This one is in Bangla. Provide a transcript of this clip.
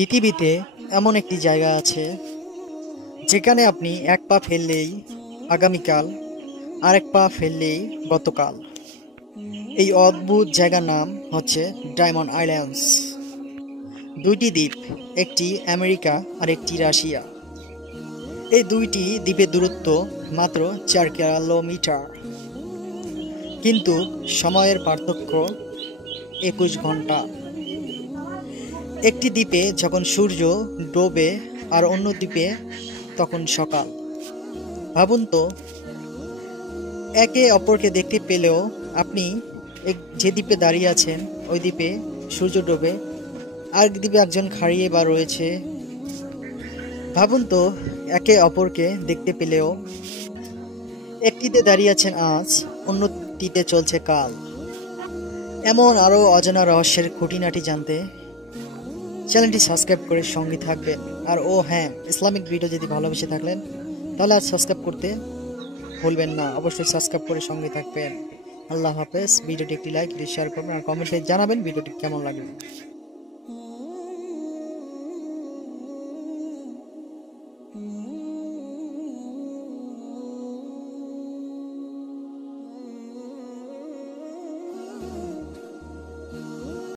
পৃথিবীতে এমন একটি জায়গা আছে যেখানে আপনি এক পা ফেললেই আগামীকাল, আরেক পা ফেললেই গতকাল। এই অদ্ভুত জায়গার নাম হচ্ছে ডায়মন্ড আইল্যান্ডস। দুইটি দ্বীপ, একটি আমেরিকা আর একটি রাশিয়া। এই দুইটি দ্বীপের দূরত্ব মাত্র 4 কিলোমিটার, কিন্তু সময়ের পার্থক্য 21 ঘন্টা। একটি দ্বীপে যখন সূর্য ডোবে আর অন্য দ্বীপে তখন সকাল। ভাবুন তো, একে অপরকে দেখতে পেলেও আপনি যে দ্বীপে দাঁড়িয়ে আছেন ওই দ্বীপে সূর্য ডোবে, আরেক দ্বীপে একজন খাড়িয়ে বা রয়েছে। ভাবুন তো, একে অপরকে দেখতে পেলেও একটিতে দাঁড়িয়ে আছেন আজ, অন্যটিতে চলছে কাল। এমন আরও অজানা রহস্যের খুঁটিনাটি জানতে চ্যানেলটি সাবস্ক্রাইব করে সঙ্গে থাকবেন। আর হ্যাঁ, ইসলামিক ভিডিও যদি ভালোবেসে থাকলেন তাহলে আর সাবস্ক্রাইব করতে ভুলবেন না, অবশ্যই সাবস্ক্রাইব করে সঙ্গে থাকবেন। আল্লাহ হাফেজ। ভিডিওটি একটি লাইক দিয়ে শেয়ার করবেন আর কমেন্টে জানাবেন ভিডিওটি কেমন লাগবে।